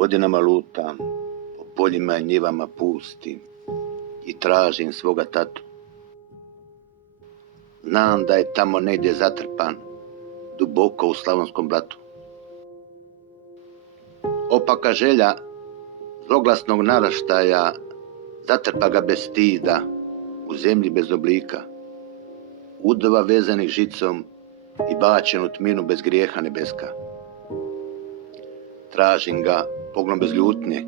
Godinama lutam po poljima i njivama pustim i tražim svoga tatu. Znam da je tamo negdje zatrpan, duboko u Slavonskom Blatu. Opaka želja zloglasnog naraštaja zatrpa ga bez stida u zemlji bez oblika, udova vezanih žicom i bačen u tminu bez grijeha nebeska. Tražim ga poglom bez ljutnje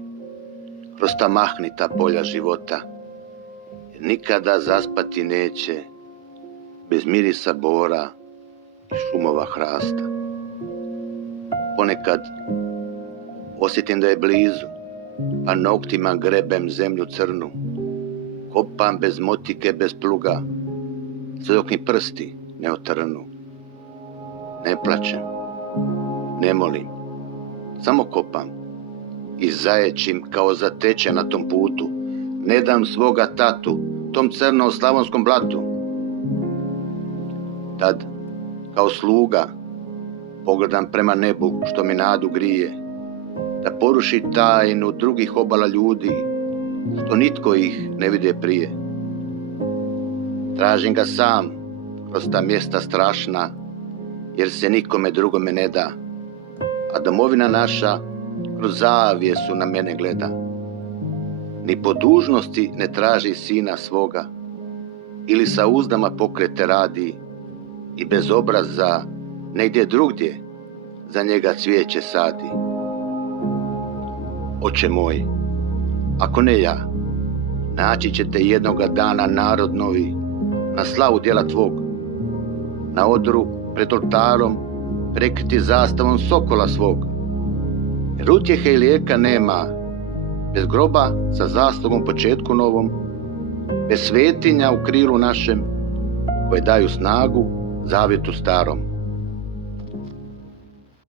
kroz ta mahnita polja života, jer nikada zaspati neće bez mirisa bora i šumova hrasta. Ponekad osjetim da je blizu, pa noktima grebem zemlju crnu, kopam bez motike, bez pluga, sve dok mi prsti ne otrnu. Ne plačem, ne molim, samo kopam i zajećim kao zatečen na tom putu. Ne dam svoga tatu tom crnom slavonskom blatu. Tad, kao sluga, pogledam prema nebu što mi nadu grije, da poruši tajnu drugih obala ljudi, što nitko ih ne vide prije. Tražim ga sam kroz ta mjesta strašna, jer se nikome drugome ne da, a domovina naša kroz zavjesu na mene gleda. Ni po dužnosti ne traži sina svoga, ili sa uzdama pokrete radi i bez obraza negdje drugdje za njega cvijeće sadi. Oče moj, ako ne ja, naći ćete jednoga dana narod novi na slavu djela tvog, na odru pred oltarom prekriti zastavom sokola svog. Jer utjehe i lijeka nema bez groba sa zaslugom početku novom, bez svetinja u krilu našem koje daju snagu zavjetu starom.